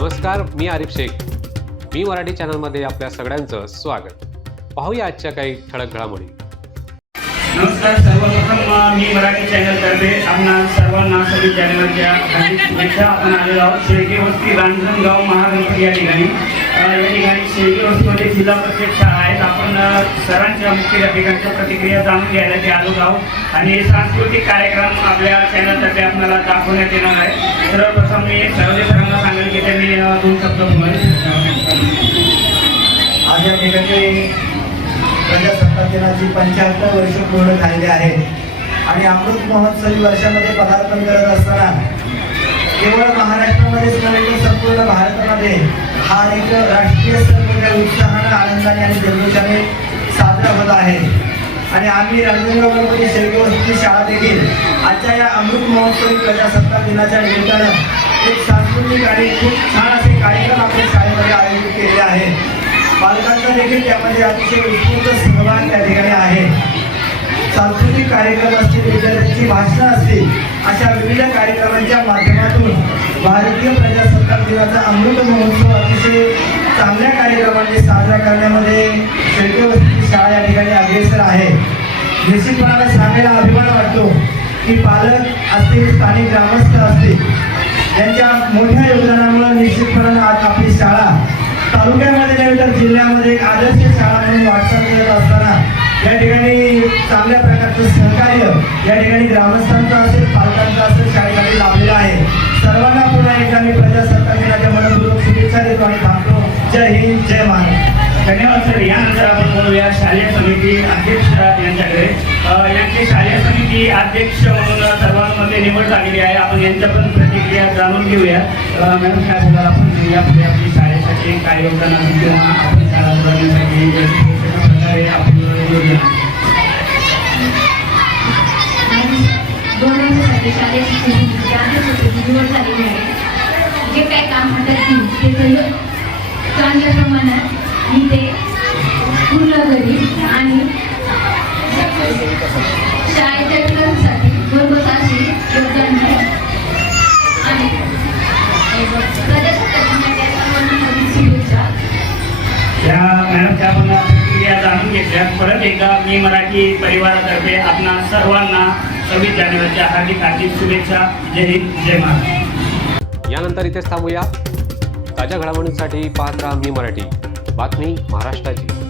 नमस्कार मी आरिफ शेख. मी मराठी चॅनलमध्ये आपल्या सगळ्यांचं स्वागत. पाहूया आजच्या काही ठळक घडामोडी. नमस्कार सर्वप्रथम मी मराठी चॅनल तर्फे आपणा सर्वांना सव्वीस चॅनलच्या हार्दिक शुभेच्छा. आपण आलेलो आहोत शेळके वस्ती रांजणगाव महागणपती या ठिकाणी. या ठिकाणी शेळके वस्तीमध्ये जिल्हा परिषद शाळा आहेत. आपण सरांच्या मुख्य मुख्याध्यापकांच्या प्रतिक्रिया जाणून घ्यायला ते आलो आहोत. आणि सांस्कृतिक कार्यक्रम आपल्या चॅनलतर्फे आपल्याला दाखवण्यात येणार आहे. सर्वप्रथम मी सर्वजे सरांना त्यांनी दोन शब्द आज या ठिकाणी प्रजासत्ताक दिनाची पंच्याहत्तर वर्ष पूर्ण झालेली आहेत आणि अमृत महोत्सवी वर्षामध्ये पदार्पण करत असताना केवळ महाराष्ट्रामध्येच नव्हे तर संपूर्ण भारतामध्ये हा एक राष्ट्रीय स्तर मोठ्या म्हणजे उत्साहानं आनंदाने आणि जल्लोषाने साजरा होत आहे. आणि आम्ही रांजणगाव गणपती शेळके शाळा देखील आजच्या या अमृत महोत्सवी प्रजासत्ताक दिनाच्या निमित्तानं एक सांस्कृतिक आणि खूप छान असे कार्यक्रम आपल्या शाळेमध्ये आयोजित केलेले आहेत. बालकांचा देखील त्यामध्ये अतिशय उत्स्फूर्त सहभाग त्या ठिकाणी आहे. सांस्कृतिक कार्यक्रम असतील विद्यार्थ्यांची भाषणं असतील अशा विविध कार्यक्रमांच्या माध्यमातून भारतीय प्रजासत्ताक दिनाचा अमृत महोत्सव अतिशय चांगल्या कार्यक्रमांनी साजरा करण्यामध्ये शेळके शाळा या ठिकाणी अग्रेसर आहे. निश्चितपणाने सांगायला अभिमान वाटतो की पालक असतील स्थानिक ग्रामस्थ असतील यांच्या मोठ्या योगदानामुळे निश्चितपणाने आज आपली शाळा तालुक्यामध्ये जिल्ह्यामध्ये एक आदर्श शाळा म्हणून वाटचाल करत असताना या ठिकाणी चांगल्या प्रकारचं सहकार्य या ठिकाणी ग्रामस्थांचं असेल पालकांचं असेल शाळेसाठी लाभलेलं आहे. सर्वांना पुन्हा एकदा मी प्रजासत्ताक दिनाच्या मनपूर्वक शुभेच्छा देतो आणि थांबतो. जय हिंद जय महाराष्ट्र धन्यवाद सर. यानंतर आपण बोलूया शालेय समिती अध्यक्ष यांच्याकडे. यांची शालेय समिती अध्यक्ष म्हणून सर्वांमध्ये निवड झालेली आहे. आपण यांच्या पण प्रतिक्रिया जाणून घेऊया. मॅडम काय बोलाल आपण? यापुढे काय योगदान असेल किंवा आपण शाळा सुधारण्यासाठी प्रकारे आपण योजना दोन वर्षासाठी शालेय झालेली आहे. जे काय काम हातात ते चांगल्या प्रमाणात मी ते पूर्ण करीन आणि या आपण प्रतिक्रिया जाणून घेतल्या. परत एकदा मी मराठी परिवारातर्फे आपणा सर्वांना सव्वीस जानेवारीच्या हार्दिक हार्दिक शुभेच्छा. जय हिंद जय महाराष्ट्र. यानंतर इथेच थांबूया. ताज्या घडामोडींसाठी पाहत राहा मी मराठी. बातमी महाराष्ट्राची.